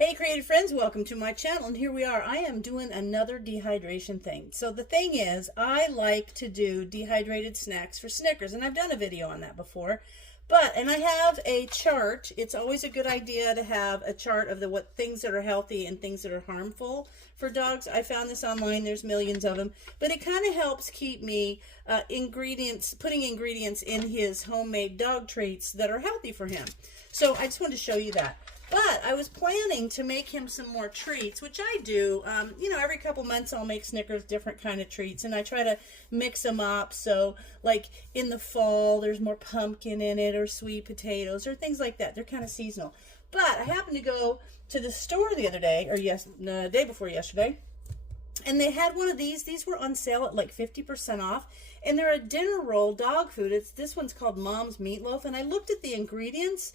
Hey creative friends, welcome to my channel, and here we are. I am doing another dehydration thing. So the thing is, I like to do dehydrated snacks for Snickers, and I've done a video on that before. And I have a chart. It's always a good idea to have a chart of what things that are healthy and things that are harmful for dogs. I found this online. There's millions of them, but it kind of helps keep me putting ingredients in his homemade dog treats that are healthy for him. So I just wanted to show you that. But I was planning to make him some more treats, which I do. Every couple months I'll make Snickers different kind of treats, and I try to mix them up. So, like in the fall, there's more pumpkin in it, or sweet potatoes, or things like that. They're kind of seasonal. But I happened to go to the store the other day, or the day before yesterday, and they had one of these. These were on sale at like 50% off, and they're a dinner roll dog food. This one's called Mom's Meatloaf, and I looked at the ingredients,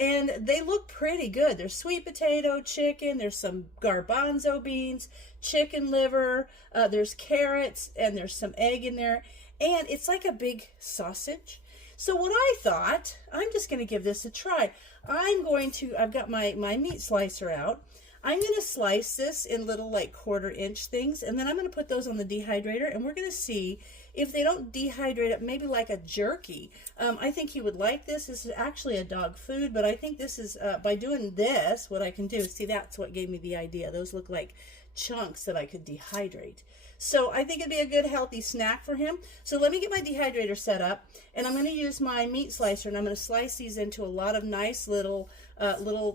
and they look pretty good. There's sweet potato, chicken, there's some garbanzo beans, chicken liver, there's carrots, and there's some egg in there. And it's like a big sausage. So what I thought, I'm just going to give this a try. I've got my meat slicer out. I'm going to slice this in little like 1/4 inch things, and then I'm going to put those on the dehydrator, and we're going to see if they don't dehydrate it, maybe like a jerky. I think he would like this. This is actually a dog food, but I think this is, by doing this, what I can do, see, that's what gave me the idea. Those look like chunks that I could dehydrate. So I think it'd be a good healthy snack for him. So let me get my dehydrator set up, and I'm going to use my meat slicer, and I'm going to slice these into a lot of nice little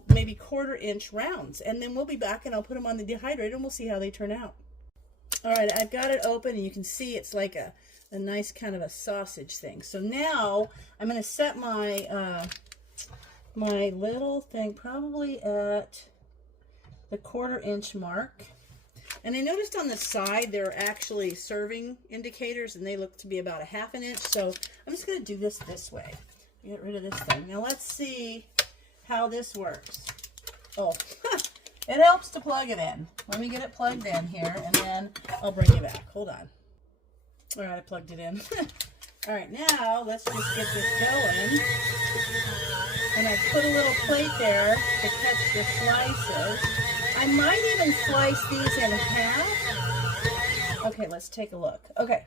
maybe 1/4 inch rounds, and then we'll be back and I'll put them on the dehydrator and we'll see how they turn out. All right, I've got it open, and you can see it's like a nice kind of a sausage thing. So now I'm going to set my my little thing probably at the 1/4 inch mark. And I noticed on the side there are actually serving indicators, and they look to be about a 1/2 inch. So I'm just going to do this way. Get rid of this thing. Now let's see how this works. Oh, it helps to plug it in. Let me get it plugged in here, and then I'll bring you back. Hold on. All right, I plugged it in. All right, now let's just get this going. And I put a little plate there to catch the slices. I might even slice these in half. Okay, let's take a look. Okay.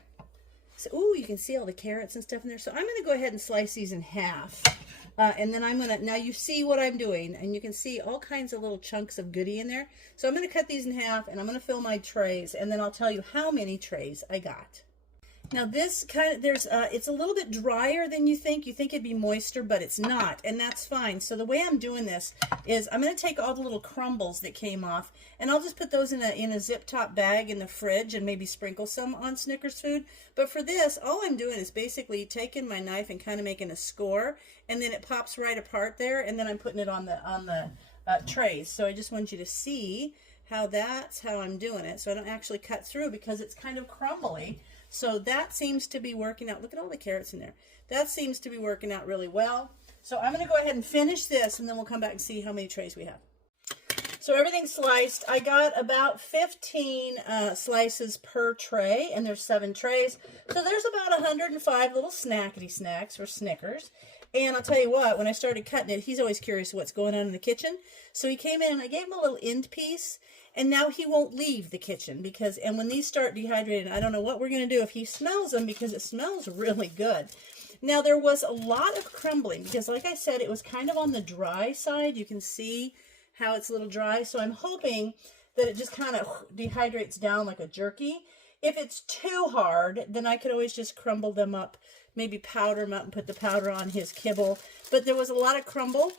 So, ooh, you can see all the carrots and stuff in there. So I'm going to go ahead and slice these in half. And then I'm going to, now you see what I'm doing, and you can see all kinds of little chunks of goodie in there. So I'm going to cut these in half, and I'm going to fill my trays, and then I'll tell you how many trays I got. Now this kind of, it's a little bit drier than you think. You think it'd be moister, but it's not, and that's fine. So the way I'm doing this is I'm going to take all the little crumbles that came off, and I'll just put those in a zip top bag in the fridge and maybe sprinkle some on Snickers food. But for this, all I'm doing is basically taking my knife and kind of making a score, and then it pops right apart there, and then I'm putting it on the trays. So I just want you to see that's how I'm doing it. So I don't actually cut through because it's kind of crumbly. So that seems to be working out. Look at all the carrots in there. That seems to be working out really well. So I'm going to go ahead and finish this, and then we'll come back and see how many trays we have. So everything's sliced. I got about 15 slices per tray, and there's 7 trays. So there's about 105 little snackety snacks for Snickers. And I'll tell you what, when I started cutting it, he's always curious what's going on in the kitchen. So he came in, and I gave him a little end piece. And now he won't leave the kitchen and when these start dehydrating, I don't know what we're going to do if he smells them, because it smells really good. Now there was a lot of crumbling because, like I said, it was kind of on the dry side. You can see how it's a little dry. So I'm hoping that it just kind of dehydrates down like a jerky. If it's too hard, then I could always just crumble them up, maybe powder them up and put the powder on his kibble. But there was a lot of crumble.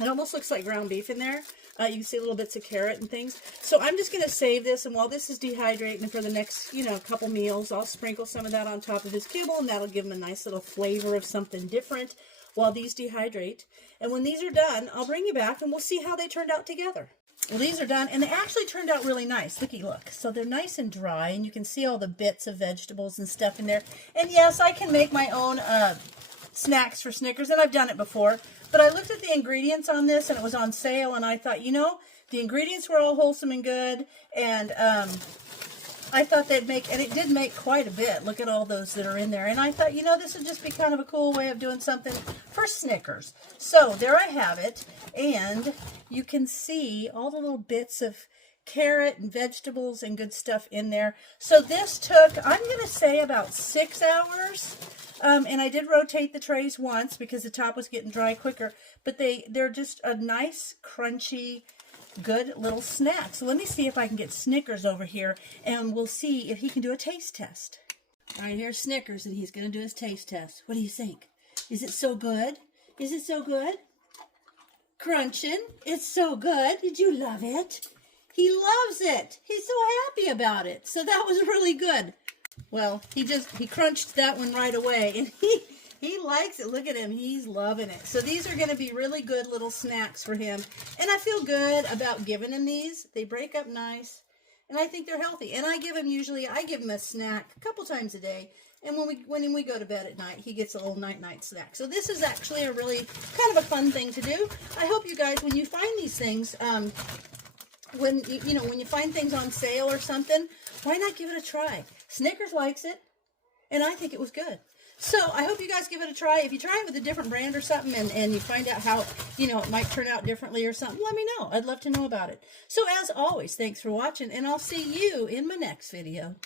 It almost looks like ground beef in there. You can see little bits of carrot and things. So I'm just going to save this, and while this is dehydrating for the next, couple meals, I'll sprinkle some of that on top of his kibble, and that'll give him a nice little flavor of something different while these dehydrate. And when these are done, I'll bring you back, and we'll see how they turned out together. Well, these are done, and they actually turned out really nice. Looky, look. So they're nice and dry, and you can see all the bits of vegetables and stuff in there. And yes, I can make my own snacks for Snickers, and I've done it before. But I looked at the ingredients on this, and it was on sale, and I thought, the ingredients were all wholesome and good, and I thought they'd make, and it did make quite a bit. Look at all those that are in there. And I thought, you know, this would just be kind of a cool way of doing something for Snickers. So there I have it. And you can see all the little bits of carrot and vegetables and good stuff in there. So this took, I'm going to say, about 6 hours. And I did rotate the trays once because the top was getting dry quicker. But they're just a nice, crunchy, good little snack. So let me see if I can get Snickers over here, and we'll see if he can do a taste test. All right, here's Snickers, and he's going to do his taste test. What do you think? Is it so good? Is it so good? Crunching. It's so good. Did you love it? He loves it. He's so happy about it. So that was really good. Well, he crunched that one right away, and he likes it. Look at him. He's loving it. So these are going to be really good little snacks for him. And I feel good about giving him these. They break up nice, and I think they're healthy. And I give him a snack a couple times a day. And when we go to bed at night, he gets a little night snack. So this is actually a really kind of a fun thing to do. I hope you guys, when you find these things, when you find things on sale or something, why not give it a try? Snickers likes it, and I think it was good. So I hope you guys give it a try. If you try it with a different brand or something, and you find out how, it might turn out differently or something, let me know. I'd love to know about it. So as always, thanks for watching, and I'll see you in my next video.